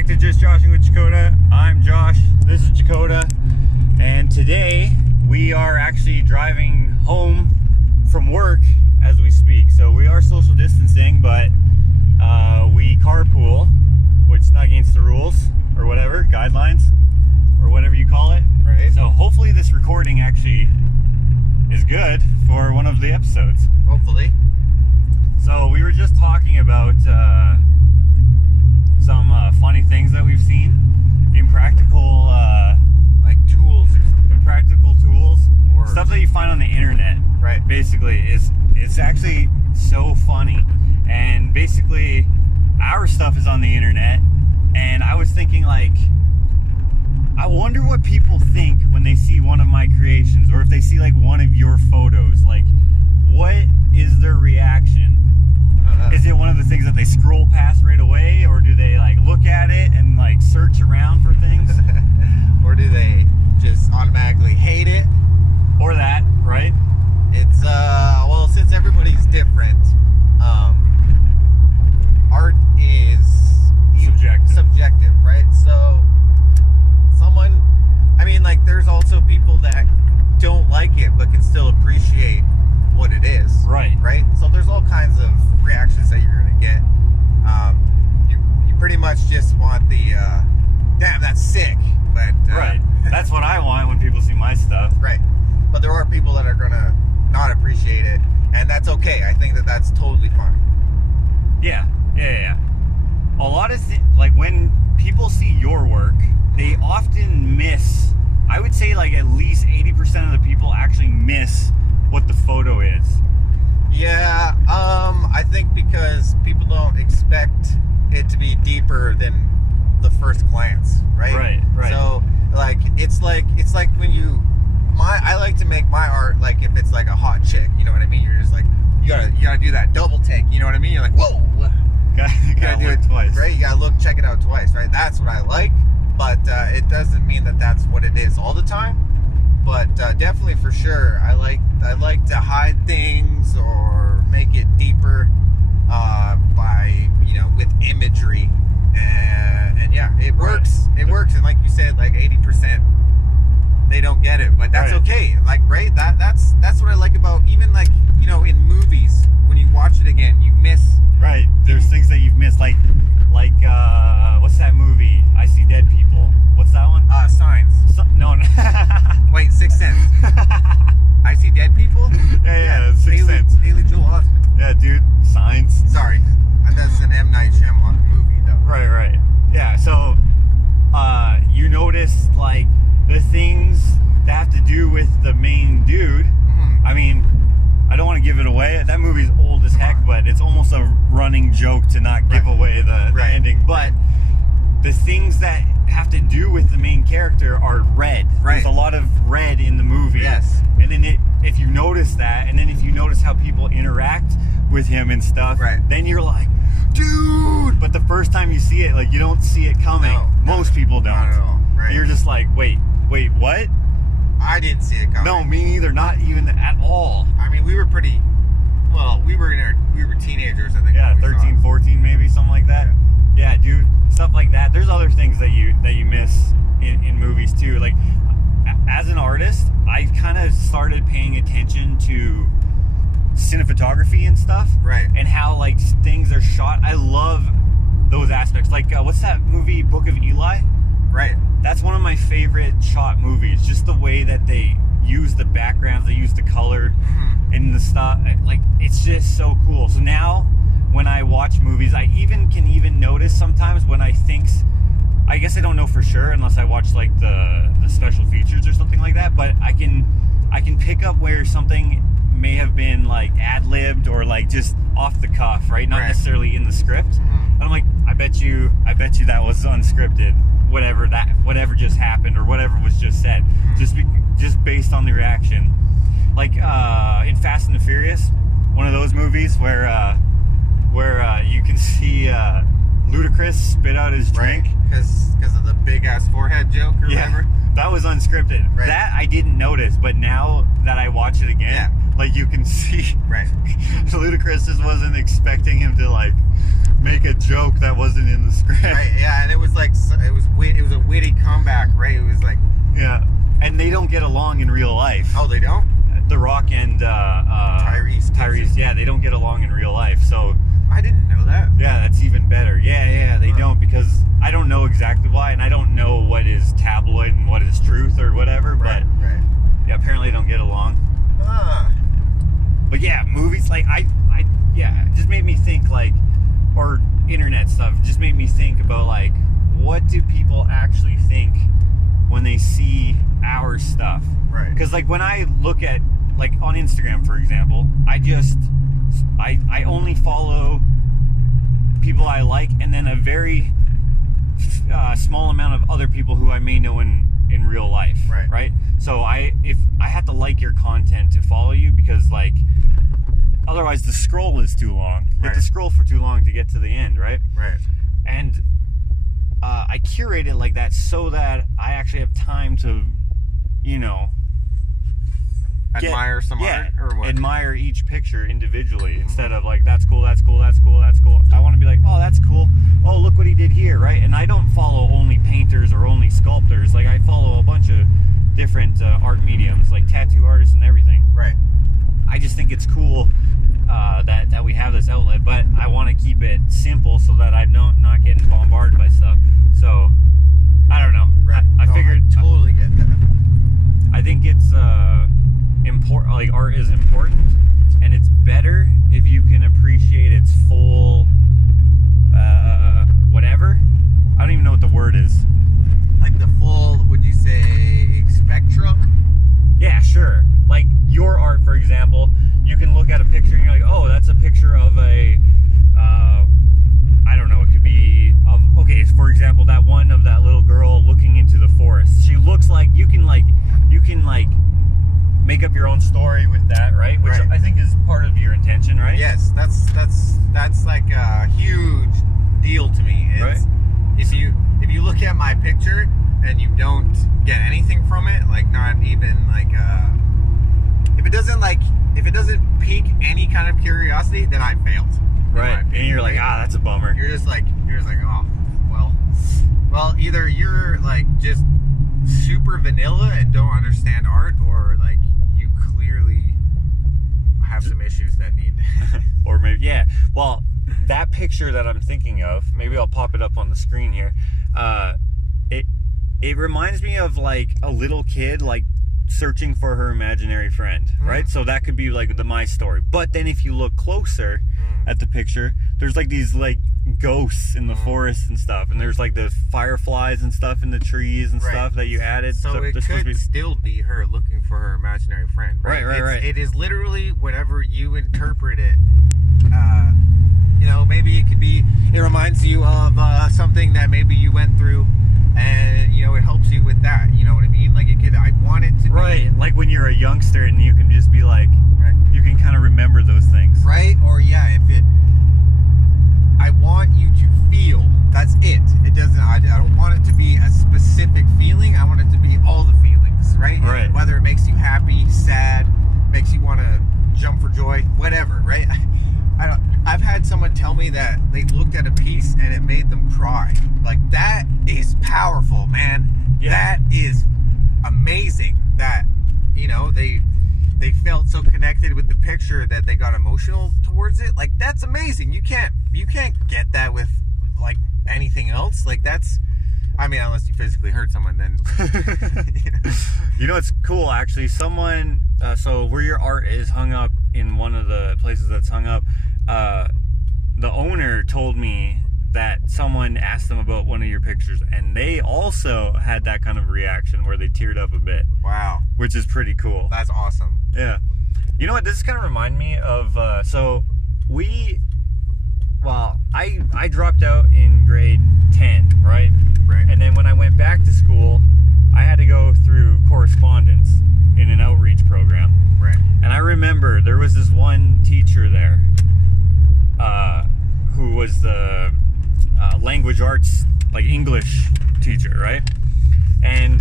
back to Just Joshing with Jakota. I'm Josh, this is Jakota, and today we are actually driving home from work as we speak. So we are social distancing, but we carpool, which is not against the rules or whatever, guidelines, or whatever you call it. Right. So hopefully this recording actually is good for one of the episodes. Hopefully. So we were just talking about some funny things that we've seen, impractical Like tools or something. impractical tools, Or stuff that you find on the internet. Right. Basically, it's actually so funny. And basically, our stuff is on the internet, and I was thinking, like, I wonder what people think when they see one of my creations, or if they see like one of your photos. Like, what is their reaction? Is it one of the things that they scroll past right away, or do they like look at it and like search around for things? Or do they just automatically hate it? Or that, right? It's well, since everybody's different, art is subjective, right? So like there's also people that don't like it but can still appreciate what it is. Right. So there's all kinds of reactions that you're gonna get. You pretty much just want the damn, that's sick, but Right. That's what I want when people see my stuff. Right. But there are people that are gonna not appreciate it, and that's okay. I think that that's totally fine. Yeah. A lot of like when people see your work, they often miss, I would say like at least 80% of the people actually miss what the photo is. Yeah, I think because people don't expect it to be deeper than the first glance, right? Right. So like it's like when I like to make my art like if it's like a hot chick, you know what I mean? You're just like you gotta do that double take, you know what I mean? You're like, whoa, You gotta do it twice, right? You gotta check it out twice, right? That's what I like, but it doesn't mean that that's what it is all the time. But definitely for sure, I like to hide things or make it deeper by with imagery, and yeah, it works. It works, and like you said, like 80% they don't get it, but that's okay. Like that's what I like about even like in movies when you watch it again, you miss. Right. There's things that you've missed, like what's that movie? I See Dead People. What's that one? Signs. No. Wait, Sixth Sense. I See Dead People? Yeah, Sixth Sense. Haley Joel Osment. Yeah, dude. Signs. Sorry. That's an M. Night Shyamalan movie, though. Right. Yeah, so you notice like the things that have to do with the main dude. Mm-hmm. I mean, I don't want to give it away. That movie's old as heck, but it's almost a running joke to not give away the ending. But the things that have to do with the main character are red. There's a lot of red in the movie. Yes. And then if you notice that, and then if you notice how people interact with him and stuff, then you're like, dude! But the first time you see it, like, you don't see it coming. No, Most people don't. Not at all. Right. You're just like, wait, what? I didn't see it coming. No, me neither. Not even at all. I mean, we were we were teenagers, I think. Yeah, 13, 14 maybe, something like that. Yeah, dude, stuff like that. There's other things that you miss in movies too. Like, as an artist, I kind of started paying attention to cinematography and stuff. Right. And how like things are shot. I love those aspects. Like, what's that movie, Book of Eli? Right. That's one of my favorite shot movies. Just the way that they use the backgrounds, they use the color and the stuff. Like, it's just so cool. So now, when I watch movies, I can notice sometimes when I think, I guess I don't know for sure unless I watch like the special features or something like that, but I can pick up where something may have been like ad-libbed or like just off the cuff, right? Not necessarily in the script. And I'm like, I bet you that was unscripted. Whatever just happened or whatever was just said, just based on the reaction. Like in Fast and the Furious, one of those movies where you can see Ludacris spit out his drink because of the big ass forehead joke or whatever. That was unscripted. That I didn't notice, but now that I watch it again, like you can see, Ludacris just wasn't expecting him to like make a joke that wasn't in the script. Right, yeah, and it was like, it was a witty comeback, right? It was like... Yeah, and they don't get along in real life. Oh, they don't? The Rock and Tyrese, yeah, they don't get along in real life, so... I didn't know that. Yeah, that's even better. Yeah, they don't, because I don't know exactly why, and I don't know what is tabloid and what is truth or whatever, Right. yeah, apparently they don't get along. But yeah, movies, like, yeah, it just made me think, like, or internet stuff, just made me think about, like, what do people actually think when they see our stuff? Right. Because, like, when I look at, like, on Instagram, for example, I only follow people I like, and then a very small amount of other people who I may know in real life. Right. So if I have to like your content to follow you, because, like, otherwise the scroll is too long. You have to scroll for too long to get to the end, right? Right. And I curate it like that so that I actually have time to, you know, admire some art, or what? Admire each picture individually, instead of like, that's cool. I want to be like, oh, that's cool. Oh, look what he did here, right? And I don't follow only painters or only sculptors. Like, I follow a bunch of different art mediums, like tattoo artists and everything. Right. I just think it's cool that we have this outlet, but I want to keep it simple so that I'm not getting bombarded by stuff. So, I don't know. Right. I figured... I totally get that. I think it's important. Like, art is important, and it's better if you can appreciate its full whatever. I don't even know what the word is. Like the full, would you say, spectrum? Yeah, sure. Like your art, for example, you can look at a picture and you're like, oh, that's a picture of a I don't know, it could be of, okay, for example, that one of that little girl looking into the forest. She looks like you can make up your own story with that, right? Which I think is part of your intention, right? Yes, that's like a huge deal to me. It's, right. If you look at my picture and you don't get anything from it, like not even like if it doesn't pique any kind of curiosity, then I failed. Right. And you're like, that's a bummer. You're just like, oh, well, either you're like just super vanilla and don't understand art, or like you clearly have some issues that need or maybe, yeah, well, that picture that I'm thinking of, maybe I'll pop it up on the screen here, it reminds me of like a little kid like searching for her imaginary friend, right? So that could be like my story. But then if you look closer at the picture, there's like these like ghosts in the forest and stuff, and there's like the fireflies and stuff in the trees and stuff that you added. So it could still be her looking for her imaginary friend, right? Right. It is literally whatever you interpret it. You know, maybe it could be, it reminds you of something that maybe you went through, and you know, it helps you with that. You know what I mean? Like, it could, I want it to be, like when you're a youngster and you can just be like, you can kind of remember those things, right? Or yeah, I want you to feel. That's it. It doesn't. I don't want it to be a specific feeling. I want it to be all the feelings, right? Right. Whether it makes you happy, sad, makes you want to jump for joy, whatever, right? I've had someone tell me that they looked at a piece and it made them cry. Like, that is powerful, man. Yeah. That is amazing. That, you know, they felt so connected with the picture that they got emotional towards it. Like, that's amazing. You can't get that with like anything else. Like, that's, I mean, unless you physically hurt someone, then you know, it's cool actually. Someone so where your art is hung up, in one of the places that's hung up, the owner told me that someone asked them about one of your pictures, and they also had that kind of reaction where they teared up a bit. Wow. Which is pretty cool. That's awesome. Yeah. You know what, this kind of remind me of, I dropped out in grade 10, right? Right. And then when I went back to school, I had to go through correspondence in an outreach program. Right. And I remember there was this one teacher there, who was the language arts, like English teacher, right? And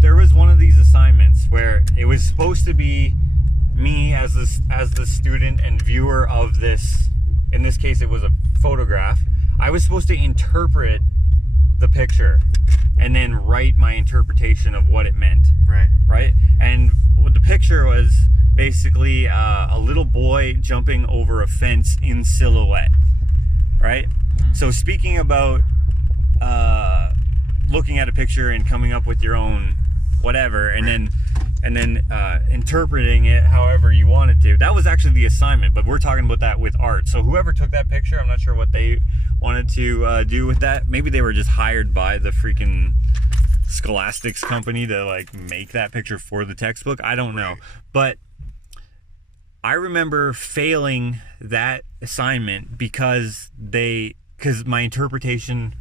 there was one of these assignments where it was supposed to be me as the student and viewer of this in this case it was a photograph, I was supposed to interpret the picture and then write my interpretation of what it meant. Right? And what the picture was basically a little boy jumping over a fence in silhouette. Right? So speaking about looking at a picture and coming up with your own whatever, and then interpreting it however you wanted to. That was actually the assignment, but we're talking about that with art. So whoever took that picture, I'm not sure what they wanted to do with that. Maybe they were just hired by the freaking Scholastics company to like make that picture for the textbook. I don't know. But I remember failing that assignment because my interpretation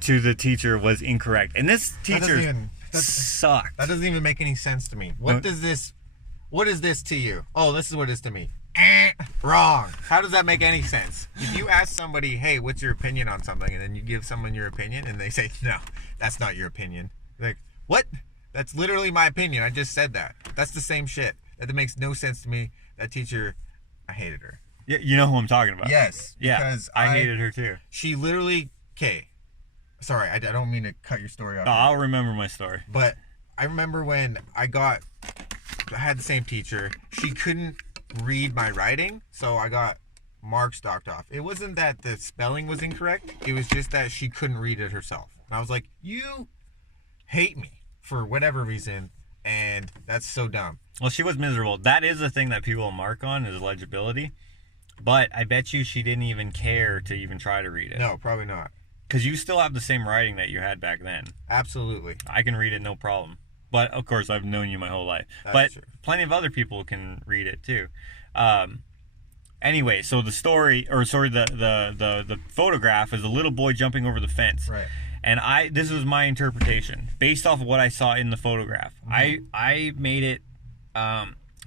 to the teacher was incorrect. And this teacher sucked. That doesn't even make any sense to me. What is this to you? Oh, this is what it is to me. Wrong. How does that make any sense? If you ask somebody, hey, what's your opinion on something, and then you give someone your opinion and they say, no, that's not your opinion. You're like, what? That's literally my opinion. I just said that. That's the same shit. That makes no sense to me. That teacher, I hated her. Yeah, you know who I'm talking about. Yes. Yeah, because I hated her too. She literally, sorry, I don't mean to cut your story off. No, I'll remember my story. But I remember when I had the same teacher. She couldn't read my writing, so I got marks docked off. It wasn't that the spelling was incorrect. It was just that she couldn't read it herself. And I was like, you hate me for whatever reason, and that's so dumb. Well, she was miserable. That is the thing that people mark on is legibility. But I bet you she didn't even care to even try to read it. No, probably not. Because you still have the same writing that you had back then. Absolutely. I can read it no problem. But, of course, I've known you my whole life. That's true. Plenty of other people can read it, too. Anyway, so the photograph is a little boy jumping over the fence. Right. And this was my interpretation, based off of what I saw in the photograph. Mm-hmm. I made it,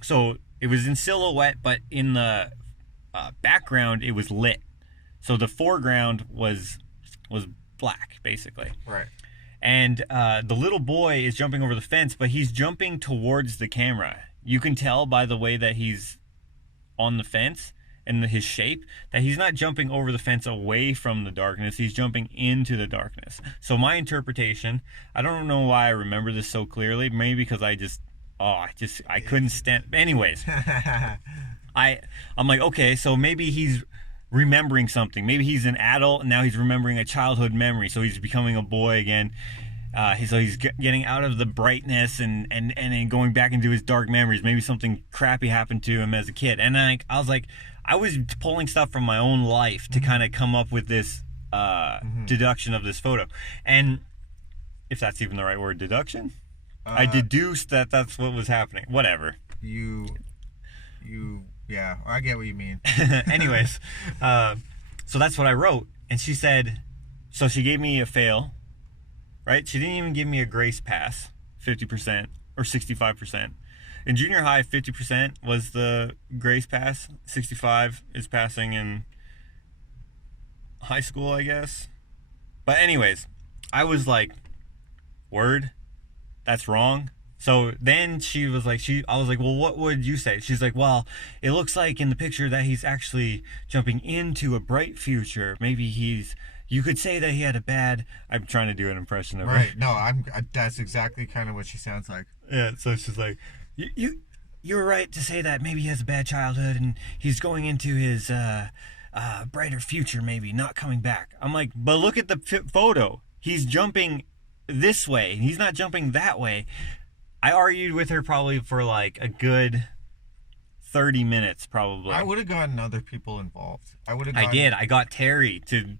so it was in silhouette, but in the background, it was lit. So the foreground was black, basically. Right. And the little boy is jumping over the fence, but he's jumping towards the camera. You can tell by the way that he's on the fence and his shape that he's not jumping over the fence away from the darkness. He's jumping into the darkness. So my interpretation, I don't know why I remember this so clearly. Maybe because I couldn't stand. Anyways, I'm like, okay, so maybe he's remembering something. Maybe he's an adult and now he's remembering a childhood memory, so he's becoming a boy again. So he's getting out of the brightness and going back into his dark memories. Maybe something crappy happened to him as a kid. And I was like, I was pulling stuff from my own life to kind of come up with this deduction of this photo. And if that's even the right word, deduction, I deduced that that's what was happening. Whatever. Yeah, I get what you mean. Anyways, so that's what I wrote. And she said, so she gave me a fail, right? She didn't even give me a grace pass, 50% or 65%. In junior high, 50% was the grace pass. 65 is passing in high school, I guess. But anyways, I was like, word, that's wrong. So then she was like, I was like, well, what would you say? She's like, well, it looks like in the picture that he's actually jumping into a bright future. Maybe you could say that he had a bad, I'm trying to do an impression of her. Right. No, that's exactly kind of what she sounds like. Yeah. So she's like, you're right to say that maybe he has a bad childhood and he's going into his brighter future, maybe not coming back. I'm like, but look at the photo. He's jumping this way. He's not jumping that way. I argued with her probably for like a good 30 minutes, probably. I would have gotten other people involved. I did. I got Terry to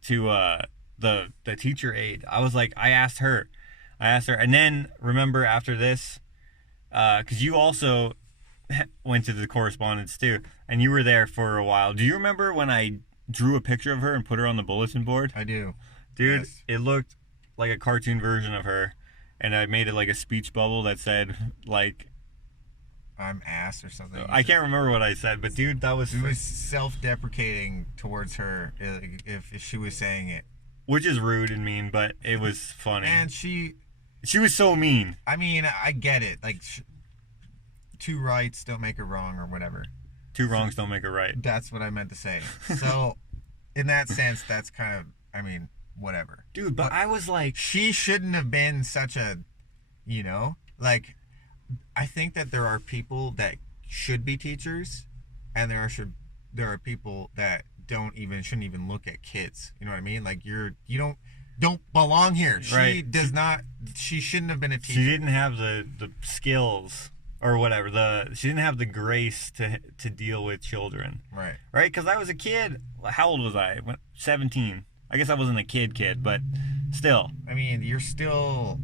the teacher aide. I was like, I asked her, and then remember after this, because you also went to the correspondence too, and you were there for a while. Do you remember when I drew a picture of her and put her on the bulletin board? I do. Dude, yes. It looked like a cartoon version of her. And I made it like a speech bubble that said, like, I'm ass or something. I can't remember what I said, but dude, that was... It was self-deprecating towards her if she was saying it. Which is rude and mean, but it was funny. And she was so mean. I mean, I get it. Like, two rights don't make a wrong or whatever. Two wrongs don't make a right. That's what I meant to say. So, in that sense, that's kind of, I mean, whatever. Dude, but I was like... She shouldn't have been such a, you know? Like, I think that there are people that should be teachers, and there are people that shouldn't even look at kids. You know what I mean? Like, you don't belong here. She does not... She shouldn't have been a teacher. She didn't have the skills... or whatever, she didn't have the grace to deal with children. Right. Right? Because I was a kid. How old was I? 17. I guess I wasn't a kid, but still. I mean, you're still,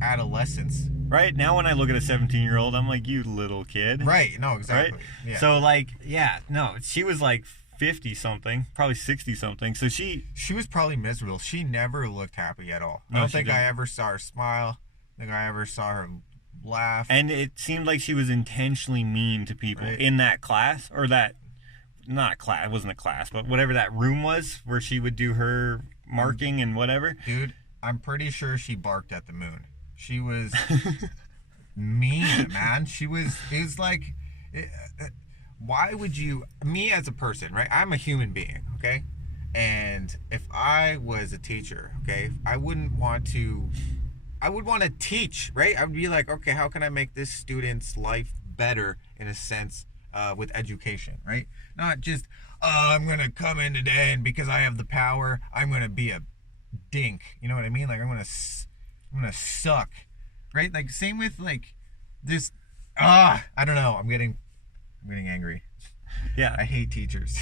adolescence. Right? Now when I look at a 17-year-old, I'm like, you little kid. Right. No, exactly. Right? Yeah. So, she was like 50-something, probably 60-something. So she was probably miserable. She never looked happy at all. I don't think I ever saw her smile. I think I ever saw her laugh. And it seemed like she was intentionally mean to people in that class, or that, not class, it wasn't a class, but whatever that room was where she would do her marking and whatever. Dude, I'm pretty sure she barked at the moon. She was mean, man. It was like, why would you, me as a person, right? I'm a human being, okay? And if I was a teacher, okay, I would want to teach, right? I would be like, okay, how can I make this student's life better in a sense with education, right? Not just, I'm going to come in today and because I have the power, I'm going to be a dink. You know what I mean? Like, I'm going to suck, right? Like, same with, like, this, I don't know. I'm getting angry. Yeah. I hate teachers.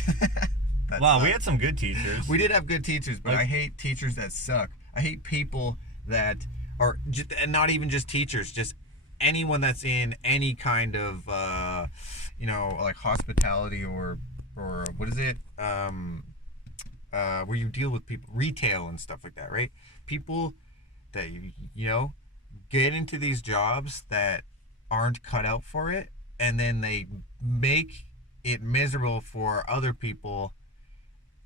Wow, we had some good teachers. We did have good teachers, but I hate teachers that suck. I hate people that... or just, and not even just teachers, just anyone that's in any kind of like hospitality or what is it, where you deal with people, retail and stuff like that, right? People that get into these jobs that aren't cut out for it, and then they make it miserable for other people.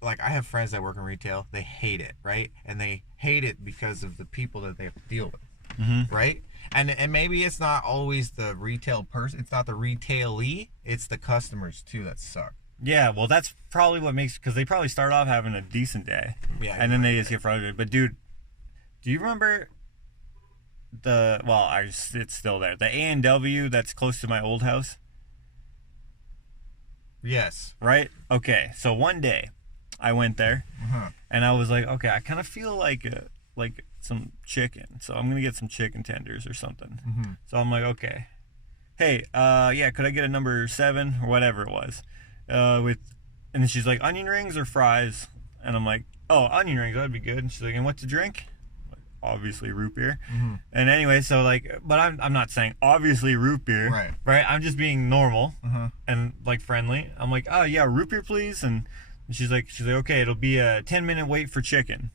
Like, I have friends that work in retail. They hate it, right? And they hate it because of the people that they have to deal with, right? And maybe it's not always the retail person. It's not the retailee. It's the customers, too, that suck. Yeah, well, that's probably what makes... because they probably start off having a decent day. Yeah. And then they just get frustrated. But, dude, do you remember it's still there, the A&W that's close to my old house? Yes. Right? Okay, so one day... I went there, and I was like, okay, I kind of feel like some chicken, so I'm gonna get some chicken tenders or something. So I'm like, okay, hey, could I get a number 7 or whatever it was, and then she's like, onion rings or fries, and I'm like, oh, onion rings, that'd be good. And she's like, and what to drink? Like, obviously root beer. And anyway, so like, but I'm not saying obviously root beer, right? I'm just being normal and like friendly. I'm like, oh yeah, root beer please, and she's like, okay, it'll be a 10-minute wait for chicken.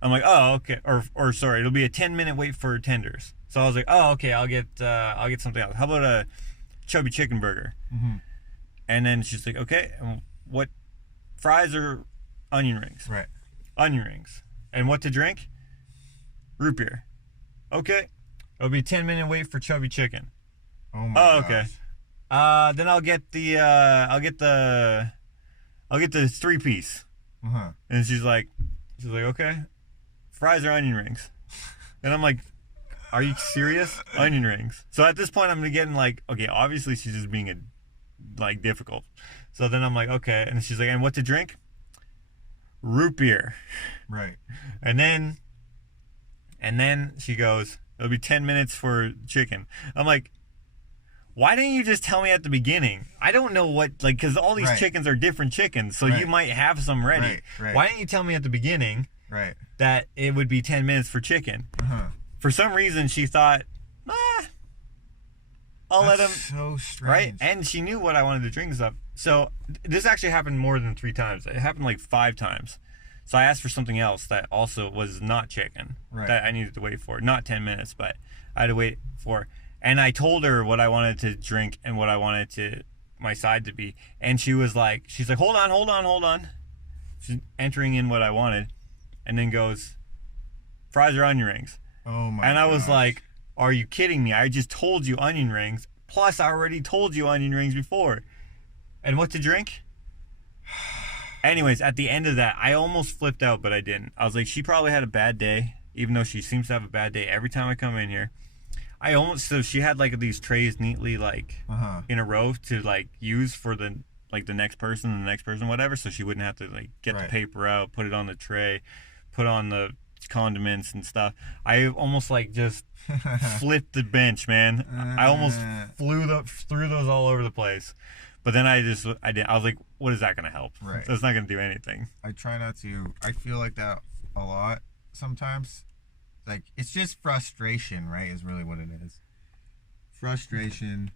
I'm like, oh, okay, or sorry, it'll be a 10-minute wait for tenders. So I was like, oh, okay, I'll get something else. How about a chubby chicken burger? And then she's like, okay, what, fries or onion rings? Right. Onion rings. And what to drink? Root beer. Okay, it'll be a 10-minute wait for chubby chicken. Oh my gosh. Okay. Then I'll get the 3-piece. And she's like, okay, fries or onion rings? And I'm like, are you serious? Onion rings. So at this point, I'm getting like, okay, obviously she's just being difficult. So then I'm like, okay, and she's like, and what to drink? Root beer. Right. And then she goes, it'll be 10 minutes for chicken. I'm like, why didn't you just tell me at the beginning? I don't know what, because all these chickens are different chickens, so you might have some ready. Right. Why didn't you tell me at the beginning that it would be 10 minutes for chicken? For some reason, she thought, I'll let him. So strange. Right? And she knew what I wanted to drink and stuff. So this actually happened more than 3 times. It happened like 5 times. So I asked for something else that also was not chicken that I needed to wait for. Not 10 minutes, but I had to wait for. And I told her what I wanted to drink and what I wanted my side to be. And she's like, hold on. She's entering in what I wanted. And then goes, fries or onion rings? Oh my And I was like, are you kidding me? I just told you onion rings. Plus, I already told you onion rings before. And what to drink? Anyways, at the end of that, I almost flipped out, but I didn't. I was like, she probably had a bad day, even though she seems to have a bad day every time I come in here. So she had like these trays neatly like in a row to like use for the next person and the next person, whatever, so she wouldn't have to like get the paper out, put it on the tray, put on the condiments and stuff. I almost like just flipped the bench, man. I almost threw those all over the place. But then I was like, what is that going to help? Right. That's not going to do anything. I try not to. I feel like that a lot sometimes. Like, it's just frustration, right, is really what it is. Frustration.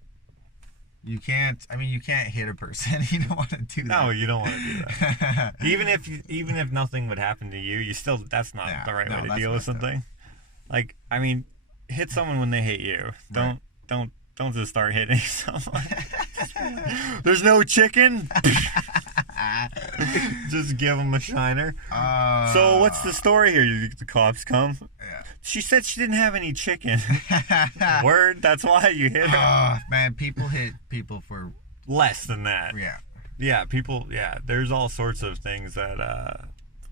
You can't hit a person. You don't want to do that. No, you don't want to do that. even if nothing would happen to you, that's not the right way to deal with something. Like, I mean, hit someone when they hate you. Don't just start hitting someone. There's no chicken. Just give them a shiner. So what's the story here? The cops come. Yeah. She said she didn't have any chicken. Word. That's why you hit her. Man, people hit people for less than that. Yeah. Yeah. People. Yeah. There's all sorts of things that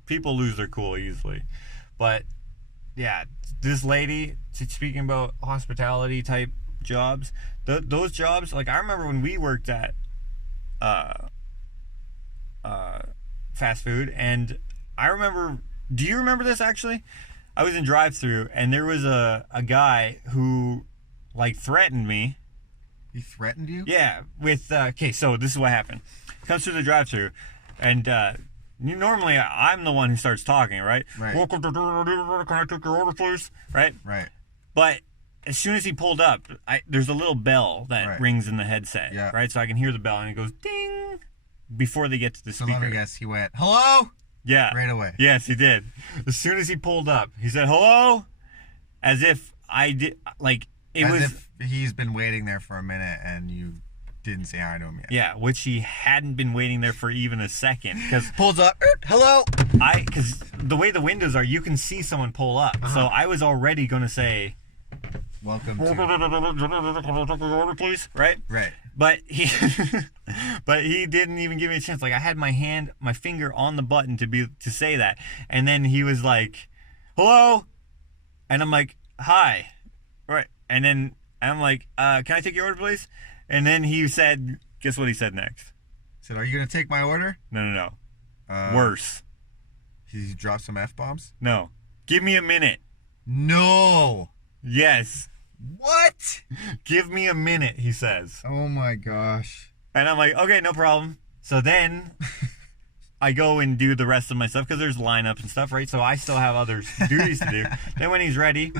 people lose their cool easily, but yeah, this lady, speaking about hospitality type jobs, those jobs, like I remember when we worked at fast food, and I remember, do you remember this actually? I was in drive-thru and there was a guy who like threatened me. He threatened you? Yeah, with okay, so this is what happened. Comes through the drive-thru and normally I'm the one who starts talking, right? Welcome to, can I take your order please? Right? But as soon as he pulled up, there's a little bell that rings in the headset, right? So I can hear the bell, and it goes ding before they get to the speaker. So let me guess, he went, hello? Yeah. Right away. Yes, he did. As soon as he pulled up, he said, hello? As if I did, like, as if he's been waiting there for a minute, and you didn't say hi to him yet. Yeah, which he hadn't been waiting there for even a second. Pulls up, hello? Because the way the windows are, you can see someone pull up. So I was already going to say, welcome to order, please. Right. But he didn't even give me a chance. Like I had my finger on the button to say that, and then he was like, "Hello," and I'm like, "Hi," right? And then I'm like, "Can I take your order, please?" And then he said, "Guess what he said next?" He said, "Are you gonna take my order?" No. Worse. He dropped some F-bombs? No. Give me a minute. No. Yes. What? Give me a minute, he says. Oh my gosh. And I'm like, okay, no problem. So then I go and do the rest of my stuff because there's lineups and stuff, right? So I still have other duties to do. Then when he's ready,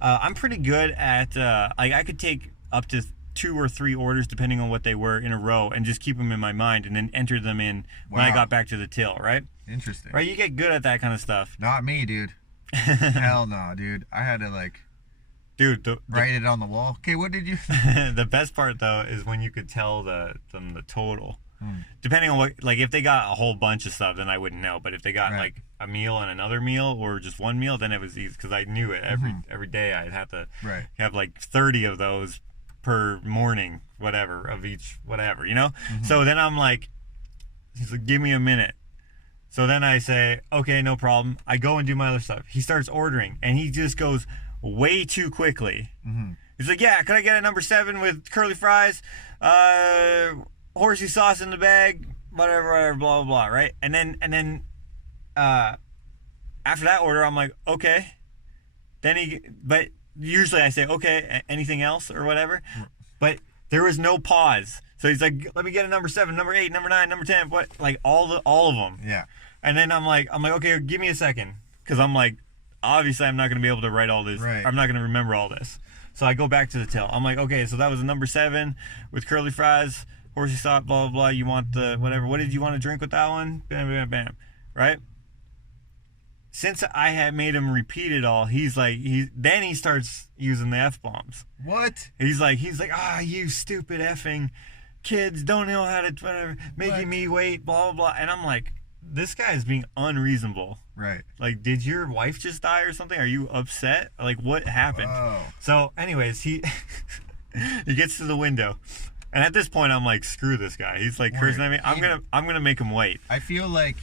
I'm pretty good at, I could take up to 2 or 3 orders depending on what they were in a row and just keep them in my mind and then enter them in when I got back to the till, right? Interesting. Right, you get good at that kind of stuff. Not me, dude. Hell no, dude. I had to write it on the wall. Okay, what did you? The best part though is when you could tell them the total. Depending on what, like if they got a whole bunch of stuff, then I wouldn't know. But if they got like a meal and another meal or just one meal, then it was easy because I knew it every day. I'd have to have like 30 of those per morning, whatever of each, whatever, you know. So then I'm like, he's like, give me a minute. So then I say, okay, no problem. I go and do my other stuff. He starts ordering, and he just goes way too quickly. He's like, yeah, could I get a number 7 with curly fries, horsey sauce in the bag, whatever, blah, blah, blah, right? And then after that order, I'm like, okay. But usually I say, okay, anything else or whatever. But there was no pause. So he's like, let me get a number 7, number 8, number 9, number 10, what, like all of them. Yeah. And then I'm like, okay, give me a second, because I'm like, obviously I'm not going to be able to write all this. I'm not going to remember all this. So I go back to the till. I'm like, okay, so that was a number 7 with curly fries, horsey sauce, blah, blah, blah. You want the whatever. What did you want to drink with that one? Bam, bam, bam. Right? Since I had made him repeat it all, he's like, then he starts using the F-bombs. What? He's like, you stupid effing kids don't know how to, whatever, making me wait, blah, blah, blah. And I'm like, this guy is being unreasonable. Right. Like, did your wife just die or something? Are you upset? Like, what happened? So anyways, he gets to the window And at this point, I'm like, screw this guy. He's like cursing at me. I'm gonna make him wait. I feel like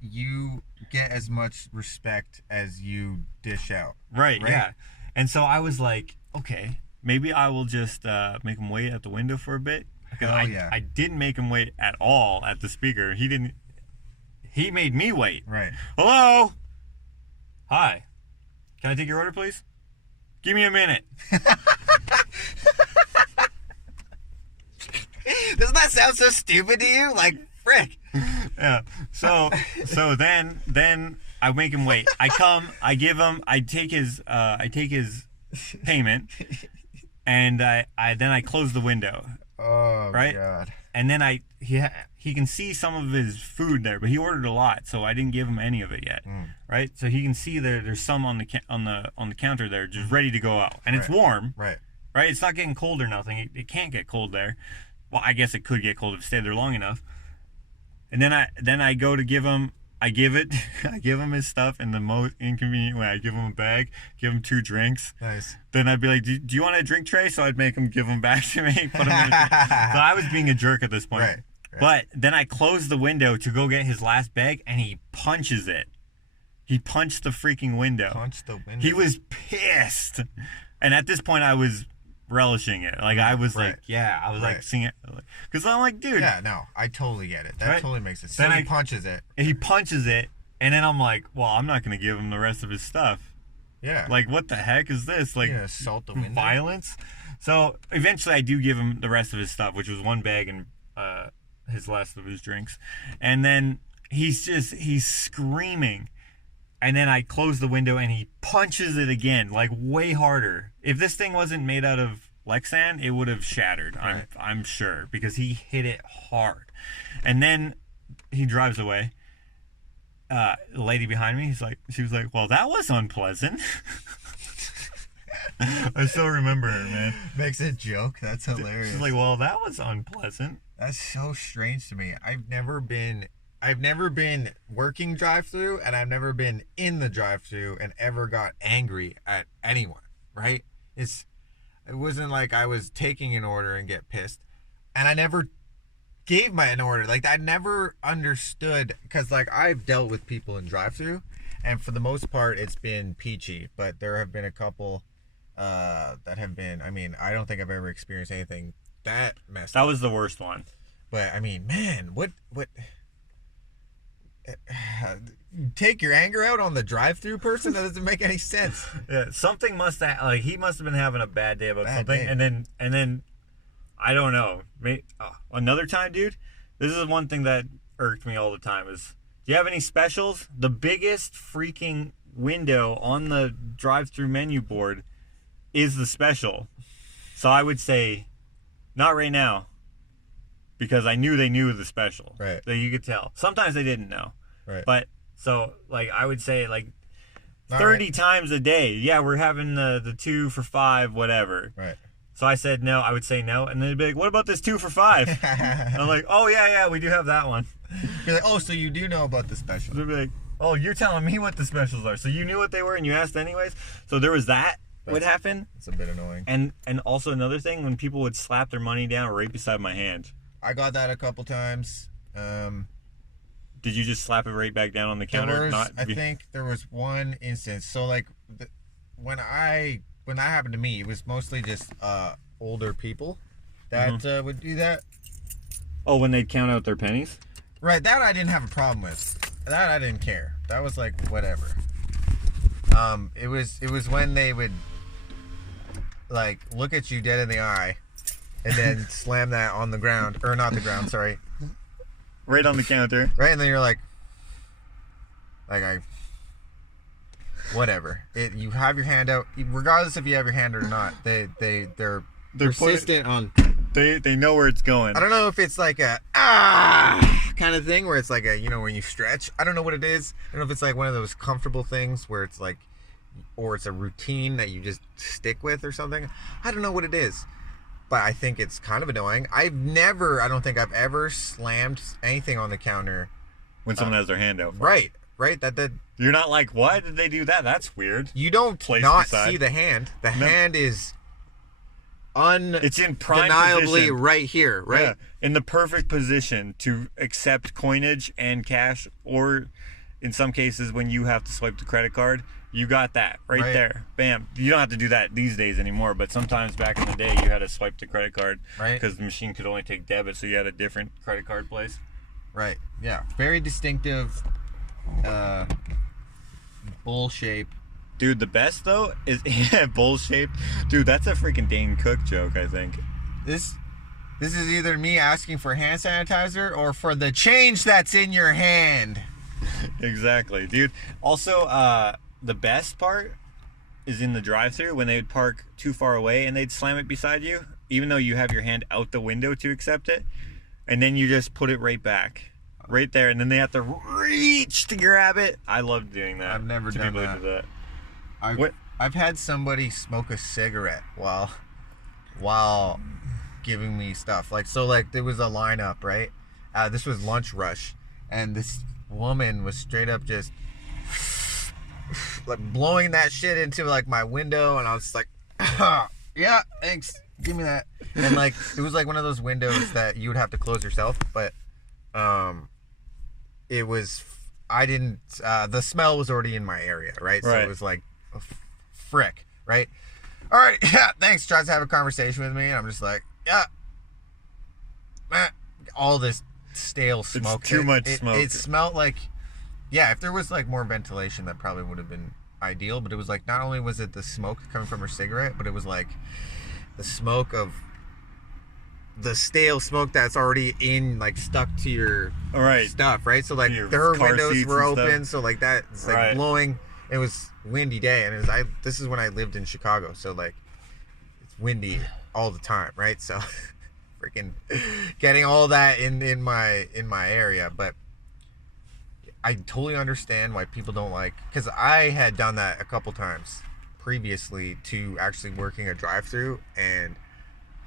you get as much respect as you dish out. Right? Yeah. And so I was like, okay, maybe I will just make him wait at the window for a bit. Because I didn't make him wait at all at the speaker. He didn't. He made me wait. Right. Hello. Hi. Can I take your order, please? Give me a minute. Doesn't that sound so stupid to you? Like, frick. Yeah. So then I make him wait. I come, I give him, I take his payment, and I close the window. Oh, right? God. And then he can see some of his food there, but he ordered a lot, so I didn't give him any of it yet. Right? So he can see there's some on the counter there, just ready to go out, and it's warm. Right. Right? It's not getting cold or nothing. It can't get cold there. Well, I guess it could get cold if it stayed there long enough. And then I go to give him. I give him his stuff in the most inconvenient way. I give him a bag, give him 2 drinks. Nice. Then I'd be like, do you want a drink tray? So I'd make him give them back to me. Put them in a drink. So I was being a jerk at this point. Right. But then I close the window to go get his last bag, and he punches it. He punched the freaking window. Punched the window. He was pissed. And at this point, I was relishing it. Like, I was like, yeah. I was like, seeing it. Because I'm like, dude. Yeah, no. I totally get it. That totally makes sense. So Then he punches it. He punches it, and then I'm like, well, I'm not going to give him the rest of his stuff. Yeah. Like, what the heck is this? Like, assault the window. Violence? So, eventually I do give him the rest of his stuff, which was 1 bag and his last of his drinks. And then he's screaming. And then I close the window, and he punches it again, like, way harder. If this thing wasn't made out of Lexan, it would have shattered, I'm sure, because he hit it hard. And then he drives away. The lady behind me, she was like, well, that was unpleasant. I still remember her, man. Makes a joke. That's hilarious. She's like, well, that was unpleasant. That's so strange to me. I've never been working drive-thru, and I've never been in the drive-thru and ever got angry at anyone, right? It wasn't like I was taking an order and get pissed, and I never gave an order. Like, I never understood, because, like, I've dealt with people in drive-thru, and for the most part, it's been peachy, but there have been a couple that have been, I mean, I don't think I've ever experienced anything that messed up. That was the worst one. But, I mean, man, what take your anger out on the drive-thru person? That doesn't make any sense. Yeah, something must have, like, he must have been having a bad day about something, and then I don't know. Another time, dude, this is one thing that irked me all the time is, do you have any specials? The biggest freaking window on the drive-thru menu board is the special. So I would say, not right now, because I knew they knew the special. Right. So you could tell. Sometimes they didn't know. Right. But, so, like, I would say, like, 30 times a day, yeah, we're having the 2 for $5, whatever. Right. So I said no. I would say no, and then they'd be like, "What about this 2 for $5?" I'm like, "Oh yeah, we do have that one." You're like, "Oh, so you do know about the special?" They'd be like, "Oh, you're telling me what the specials are, so you knew what they were and you asked anyways." So there was that would happen. It's a bit annoying. And also another thing, when people would slap their money down right beside my hand. I got that a couple times. Did you just slap it right back down on the counter? I think there was one instance. So like, when that happened to me, it was mostly just older people that would do that. Oh, when they'd count out their pennies? Right, that I didn't have a problem with. That I didn't care. That was like, whatever. It was when they would, like, look at you dead in the eye and then slam that on the ground. Or not the ground, sorry. Right on the counter. Right, and then you're like whatever. You have your hand out, regardless if you have your hand or not. They're persistent on. They know where it's going. I don't know if it's like a kind of thing where it's like a, when you stretch. I don't know what it is. I don't know if it's like one of those comfortable things where it's like, or it's a routine that you just stick with or something. I don't know what it is, but I think it's kind of annoying. I don't think I've ever slammed anything on the counter when someone has their hand out. Right. That you're not like, why did they do that? That's weird. You don't not see the hand. The hand is it's in prime undeniably position. right here, right? Yeah, in the perfect position to accept coinage and cash, or in some cases when you have to swipe the credit card, you got that right there. Bam. You don't have to do that these days anymore, but sometimes back in the day you had to swipe the credit card because the machine could only take debit, so you had a different credit card place. Right. Yeah. Very distinctive bowl shape. Dude, the best though is bowl shaped. Dude, that's a freaking Dane Cook joke, I think. This is either me asking for hand sanitizer or for the change that's in your hand. Exactly, dude. Also, the best part is in the drive-thru when they would park too far away and they'd slam it beside you, even though you have your hand out the window to accept it, and then you just put it right back. Right there, and then they have to reach to grab it. I love doing that. I've never done that. I've had somebody smoke a cigarette while giving me stuff. Like there was a lineup, right? This was lunch rush, and this woman was straight up just like blowing that shit into like my window, and I was like, yeah, thanks, give me that. And like it was like one of those windows that you would have to close yourself, but it was, I didn't, the smell was already in my area, right? So it was like, frick, right? All right, yeah, thanks. Tries to have a conversation with me, and I'm just like, yeah, all this stale smoke. It's too much smoke. It smelled like, yeah, if there was like more ventilation, that probably would have been ideal, but it was like, not only was it the smoke coming from her cigarette, but it was like the smoke of the stale smoke that's already in, like, stuck to your stuff, right? So like their windows were open, so like that, it's like blowing. It was windy day, and this is when I lived in Chicago, so like it's windy all the time, right? So freaking getting all that in my area. But I totally understand why people don't like, because I had done that a couple times previously to actually working a drive-thru, and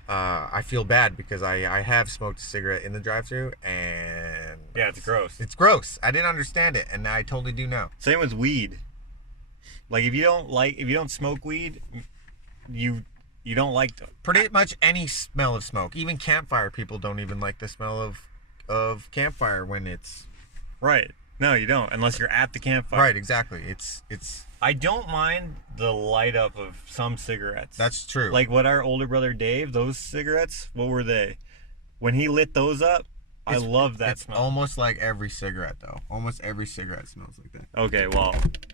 I feel bad because I have smoked a cigarette in the drive-thru, and yeah, it's gross. It's gross. I didn't understand it, and now I totally do now. Same with weed. Like if you don't smoke weed, you don't like pretty much any smell of smoke. Even campfire people don't even like the smell of campfire when it's right. No, you don't, unless you're at the campfire. Right, exactly. It's. I don't mind the light up of some cigarettes. That's true. Like what our older brother Dave, those cigarettes, what were they? When he lit those up, I love that smell. Almost like every cigarette, though. Almost every cigarette smells like that. Okay, well,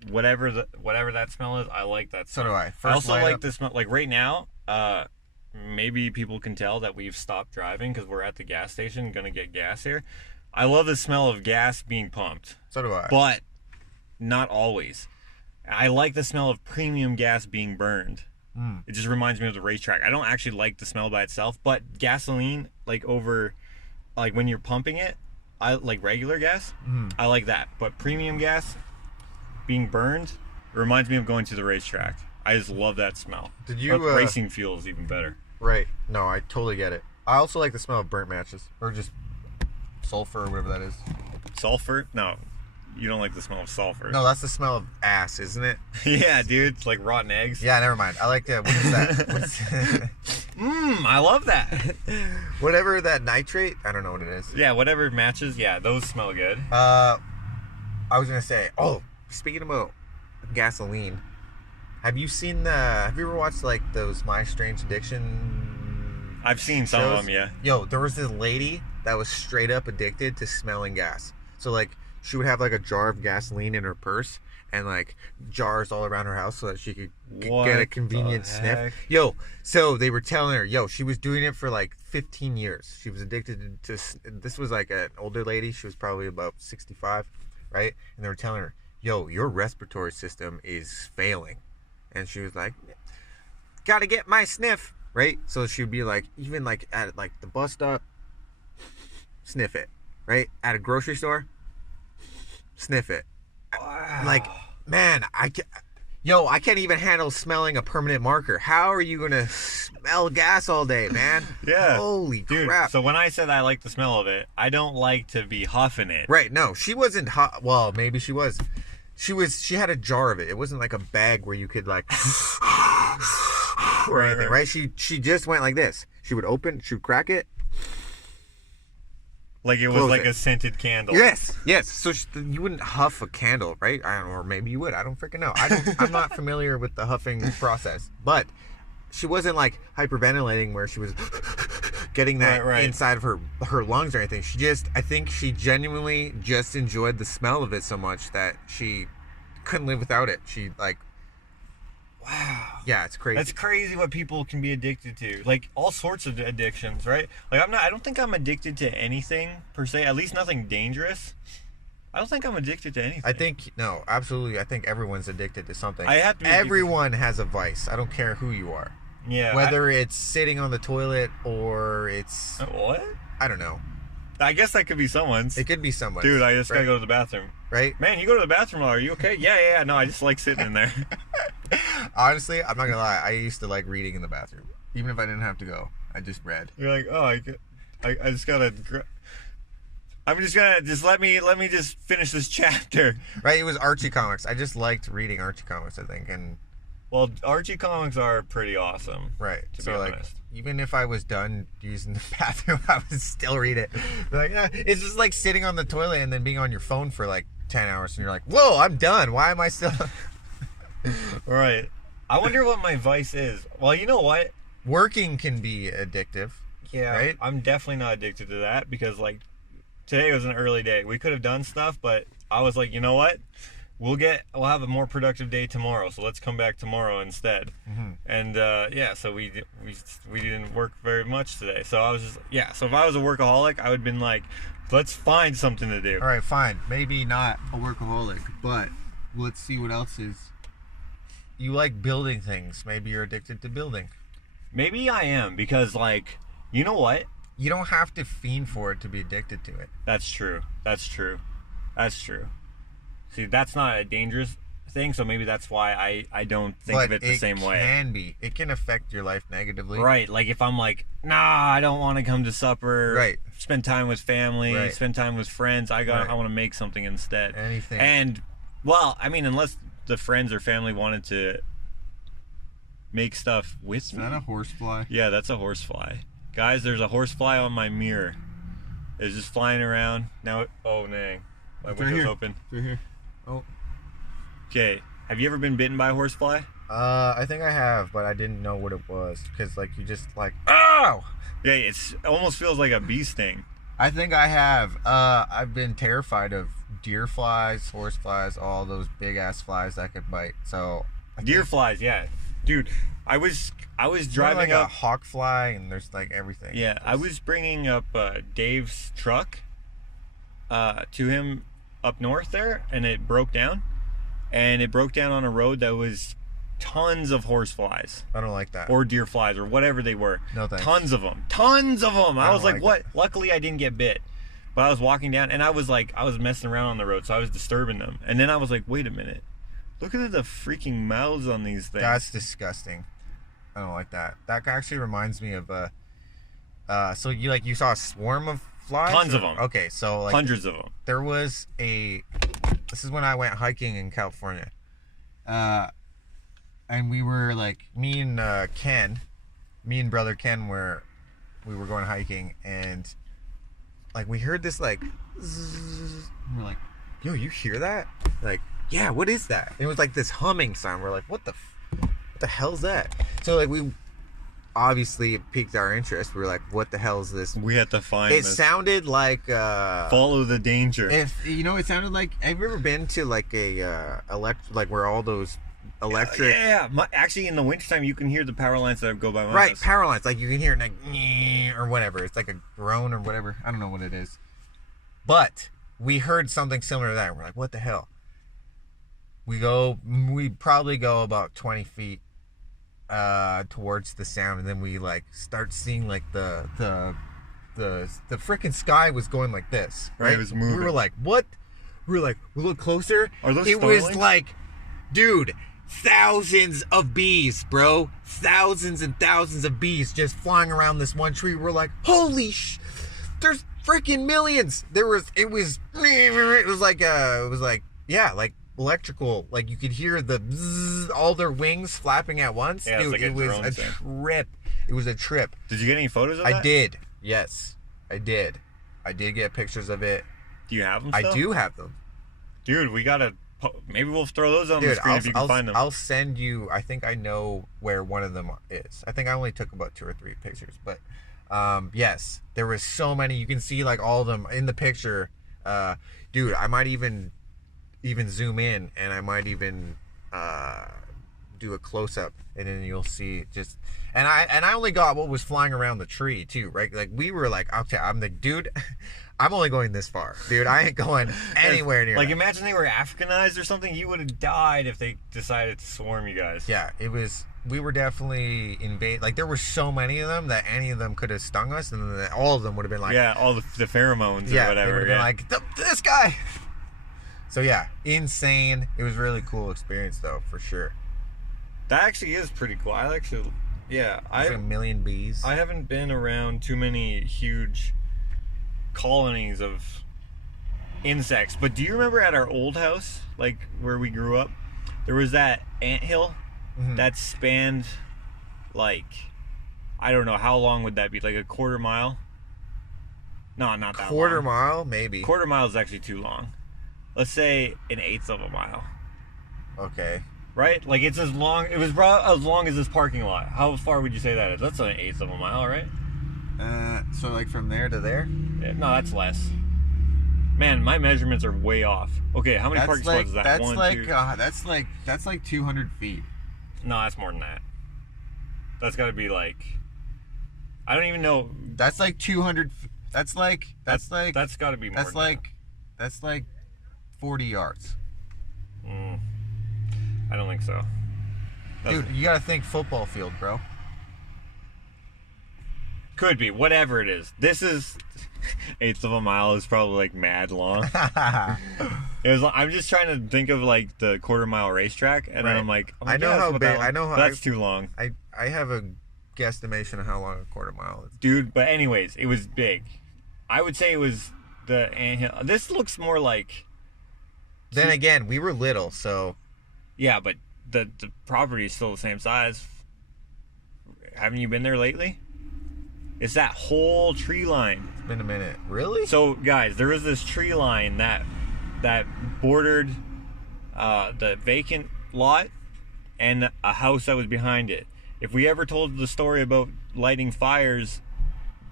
whatever that smell is, I like that smell. So do I. I also like the smell. Like right now, maybe people can tell that we've stopped driving because we're at the gas station, gonna get gas here. I love the smell of gas being pumped. So do I. But not always. I like the smell of premium gas being burned. It just reminds me of the racetrack. I don't actually like the smell by itself, but gasoline, like when you're pumping it, I like regular gas. I like that. But premium gas being burned reminds me of going to the racetrack. I just love that smell. Did you racing fuel is even better. Right. No, I totally get it. I also like the smell of burnt matches, or just sulfur or whatever that is. Sulfur? No. You don't like the smell of sulfur. No, that's the smell of ass, isn't it? Yeah, dude. It's like rotten eggs. Yeah, never mind. I like that. What is that? I love that. Whatever that nitrate, I don't know what it is. Yeah, whatever matches. Yeah, those smell good. I was going to say, speaking about gasoline, have you ever watched like those My Strange Addiction I've seen some shows? of them, yeah. Yo, there was this lady that was straight up addicted to smelling gas. So like, she would have like a jar of gasoline in her purse and like jars all around her house so that she could get a convenient sniff. Yo, so they were telling her, she was doing it for like 15 years. She was addicted to, this was like an older lady. She was probably about 65, right? And they were telling her, your respiratory system is failing. And she was like, gotta get my sniff, right? So she would be like, even like at like the bus stop, sniff it, right? At a grocery store, sniff it. Wow. Like, man, I can't even handle smelling a permanent marker. How are you gonna smell gas all day, man? Yeah. Holy dude, crap. So when I said I like the smell of it, I don't like to be huffing it. Right, no, she wasn't hot. Well, maybe she was. She had a jar of it. It wasn't like a bag where you could like or anything, right? She just went like this. She would crack it. Like it was like a scented candle. Yes. So you wouldn't huff a candle, right? Or maybe you would. I don't freaking know. I'm not familiar with the huffing process, but she wasn't like hyperventilating where she was getting that inside of her lungs or anything. I think she genuinely just enjoyed the smell of it so much that she couldn't live without it. She like, wow. Yeah, it's crazy. That's crazy what people can be addicted to. Like all sorts of addictions, right? Like I don't think I'm addicted to anything per se, at least nothing dangerous. I don't think I'm addicted to anything. No, absolutely. I think everyone's addicted to something. Everyone has a vice. I don't care who you are. Yeah. Whether it's sitting on the toilet or it's... What? I don't know. I guess that could be someone's. It could be someone's. Dude, I just gotta go to the bathroom. Right? Man, you go to the bathroom, are you okay? Yeah. No, I just like sitting in there. Honestly, I'm not gonna lie. I used to like reading in the bathroom. Even if I didn't have to go. I just read. You're like, oh, I just gotta... I'm just gonna... let me just finish this chapter. Right, it was Archie comics. I just liked reading Archie comics, I think, and... Well, Archie comics are pretty awesome. Right. To be honest. Even if I was done using the bathroom, I would still read it. Like, it's just like sitting on the toilet and then being on your phone for like 10 hours, and you're like, whoa, I'm done. Why am I still... Right. I wonder what my vice is. Well, you know what? Working can be addictive. Yeah. Right? I'm definitely not addicted to that because, like, today was an early day. We could have done stuff, but I was like, you know what? We'll have a more productive day tomorrow, so let's come back tomorrow instead. Mm-hmm. And so we didn't work very much today. So I was just so if I was a workaholic, I would have been like, let's find something to do. All right, fine. Maybe not a workaholic, but let's see what else is. You like building things. Maybe you're addicted to building. Maybe I am because, like, you know what? You don't have to fiend for it to be addicted to it. That's true. See, that's not a dangerous thing, so maybe that's why I don't think of it the same way. It can be. It can affect your life negatively. Right. Like if I'm like, nah, I don't want to come to supper. Right. Spend time with family. Right. Spend time with friends. I want to make something instead. Anything. And, well, I mean, unless the friends or family wanted to make stuff with me. Is that a horsefly? Yeah, that's a horsefly. Guys, there's a horsefly on my mirror. It's just flying around. Now, oh, dang. My window's open. Through here. Oh. Okay. Have you ever been bitten by a horsefly? I think I have, but I didn't know what it was because, like, you just like, oh. Yeah, it almost feels like a bee sting. I think I have. I've been terrified of deer flies, horse flies, all those big ass flies that could bite. So. Deer flies, yeah, dude. I was driving like a hawk fly, and there's like everything. Yeah, I was bringing up Dave's truck to him up north there, and it broke down. And it broke down on a road that was tons of horse flies. I don't like that. Or deer flies, or whatever they were. No thanks. Tons of them. I was like, what? Luckily, I didn't get bit. But I was walking down, and I was messing around on the road, so I was disturbing them. And then I was like, wait a minute. Look at the freaking mouths on these things. That's disgusting. I don't like that. That actually reminds me of so you saw a swarm of flies? Tons of them. Okay, so like hundreds of them. There was this is when I went hiking in California. And we were like, me and brother Ken we were going hiking, and like we heard this like zzz, we're like, yo, you hear that? Like, yeah, what is that? And it was like this humming sound. We're like, what the hell's that? So like we obviously it piqued our interest. We were like, what the hell is this? We had to find it. Sounded like follow the danger. It sounded like, have you ever been to like a like where all those electric actually in the wintertime you can hear the power lines that go by my house. Power lines, like you can hear it like or whatever. It's like a groan or whatever. I don't know what it is. But we heard something similar to that, and we're like, what the hell? We probably go about 20 feet towards the sound, and then we like start seeing like the freaking sky was going like this, right? It was moving. We were like, what? We were like, we look closer. Are those it starlings? Was like, dude, thousands of bees, bro. Thousands and thousands of bees just flying around this one tree. We're like, holy freaking millions. It was like electrical, like you could hear the bzzz, all their wings flapping at once. Yeah, dude, like it was a trip. It was a trip. Did you get any photos of that? I did. Yes, I did. I did get pictures of it. Do you have them still? I do have them. Dude, we gotta... Maybe we'll throw those on the screen if you can find them. I'll send you... I think I know where one of them is. I think I only took about 2 or 3 pictures. But, yes. There was so many. You can see, like, all of them in the picture. Dude, I might even zoom in. And I might even do a close-up. And then you'll see just... And I only got what was flying around the tree, too, right? Like, we were like, okay, I'm like, dude... I'm only going this far, dude. I ain't going anywhere near. Like, that. imagine they were Africanized or something. You would have died if they decided to swarm you guys. Yeah, it was. We were definitely invaded. Like, there were so many of them that any of them could have stung us, and then all of them would have been like, yeah, all the pheromones or whatever. They would have been like, this guy. So yeah, insane. It was a really cool experience, though, for sure. That actually is pretty cool. I actually, yeah, There's a million bees. I haven't been around too many huge colonies of insects, but do you remember at our old house, like where we grew up, there was that anthill that spanned, like, I don't know, how long would that be, like a quarter mile? No, not that quarter long. mile, maybe. Quarter mile is actually too long. Let's say 1/8 of a mile. Okay. Right? Like, it's as long, it was about as long as this parking lot. How far would you say that is? That's 1/8 of a mile, right? So like from there to there? Yeah, no, that's less. Man, my measurements are way off. Okay, how many parking spots is that? That's 1, like 2... that's like 200 feet. No, that's more than that. That's got to be like, I don't even know. That's like 200. That's got to be more. That's like 40 yards. I don't think so. Dude, you gotta think football field, bro. Could be, whatever it is. This is 1/8 of a mile is probably like mad long. I'm just trying to think of like the quarter mile racetrack, and then I'm like, I know how big. I know how. That's too long. I have a guesstimation of how long a quarter mile is. Dude, but anyways, it was big. I would say it was the anthill. This looks more like. Then again, we were little, so. Yeah, but the property is still the same size. Haven't you been there lately? It's that whole tree line. It's been a minute. Really? So, guys, there was this tree line that bordered the vacant lot and a house that was behind it. If we ever told the story about lighting fires,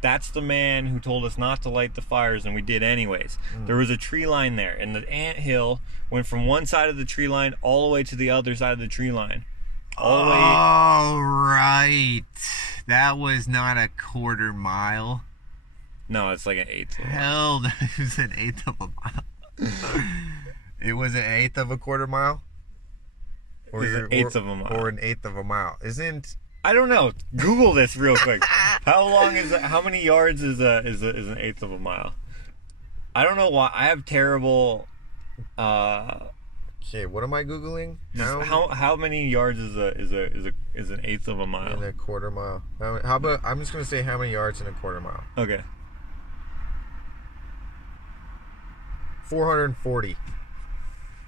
that's the man who told us not to light the fires, and we did anyways. There was a tree line there, and the anthill went from one side of the tree line all the way to the other side of the tree line. All the way. Oh, right. That was not a quarter mile. No, it's like 1/8 of a mile. Hell, that was 1/8 of a mile. It was 1/8 of a quarter mile? Or is it 1/8 of a mile? Or 1/8 of a mile. Isn't... I don't know. Google this real quick. How long is it? How many yards is an 1/8 of a mile? I don't know why. I have terrible. Okay, what am I googling? How many yards is an 1/8 of a mile? In a quarter mile. How about I'm just gonna say how many yards in a quarter mile? Okay. 440.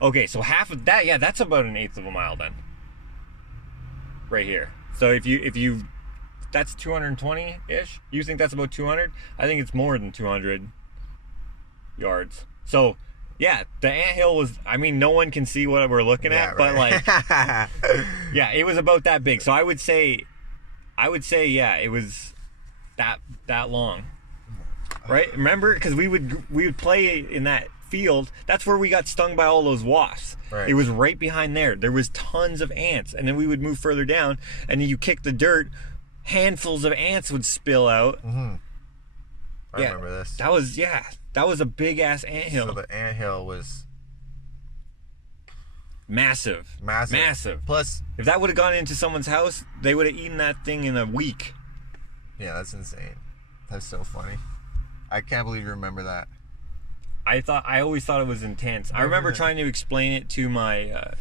Okay, so half of that, yeah, that's about 1/8 of a mile then. Right here. So if you that's 220-ish. You think that's about 200? I think it's more than 200 yards. So yeah, the anthill was, I mean, no one can see what we're looking at, but like, yeah, it was about that big. So I would say, yeah, it was that long, right? Remember, because we would play in that field. That's where we got stung by all those wasps. Right. It was right behind there. There was tons of ants, and then we would move further down, and then you kick the dirt, handfuls of ants would spill out. I remember this. That was a big ass anthill. So the anthill was massive. Plus, if that would have gone into someone's house, they would have eaten that thing in a week. Yeah, that's insane. That's so funny. I can't believe you remember that. I always thought it was intense. I remember trying to explain it to my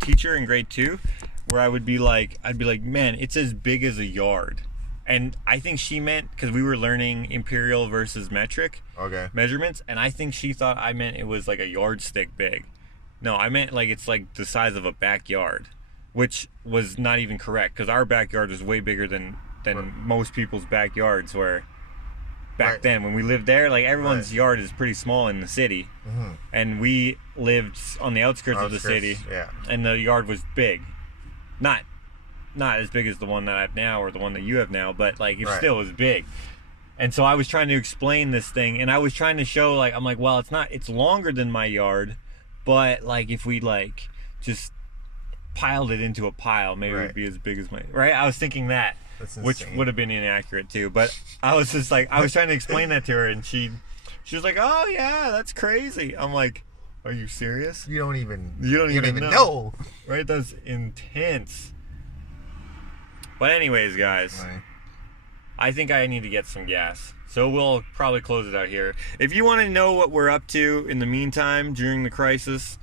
teacher in grade 2, where I'd be like, man, it's as big as a yard. And I think she meant, because we were learning imperial versus metric measurements, and I think she thought I meant it was like a yardstick big. No, I meant like it's like the size of a backyard, which was not even correct because our backyard was way bigger than most people's backyards were back then. When we lived there, like everyone's yard is pretty small in the city, and we lived on the outskirts of the city, and the yard was big, not as big as the one that I have now or the one that you have now, but like it still was big. And so I was trying to explain this thing, and I was trying to show, like, I'm like, well, it's longer than my yard, but like if we like just piled it into a pile, maybe it'd be as big as my, I was thinking that, which would have been inaccurate too, but I was just like, I was trying to explain that to her, and she was like, oh yeah, that's crazy. I'm like, are you serious? You don't even know. Right? That's intense. But anyways, guys, I think I need to get some gas. So we'll probably close it out here. If you want to know what we're up to in the meantime during the crisis,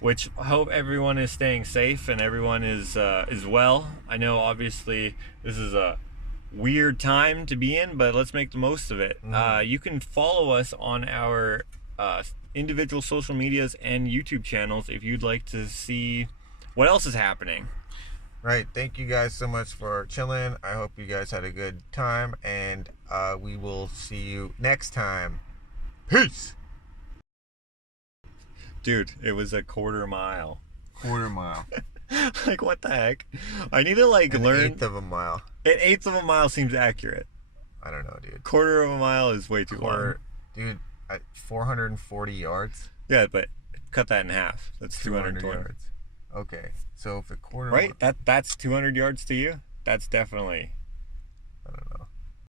which I hope everyone is staying safe and everyone is well. I know obviously this is a weird time to be in, but let's make the most of it. You can follow us on our individual social medias and YouTube channels if you'd like to see what else is happening. Right. Thank you guys so much for chilling. I hope you guys had a good time, and we will see you next time. Peace. Dude, it was a quarter mile. Quarter mile. Like, what the heck? I need to like learn. An eighth of a mile. An eighth of a mile seems accurate. I don't know, dude. Quarter of a mile is way too long. Dude, 440 yards. Yeah, but cut that in half. That's 200 yards. Okay, so if a quarter. Right? That's 200 yards to you? That's definitely. I don't know.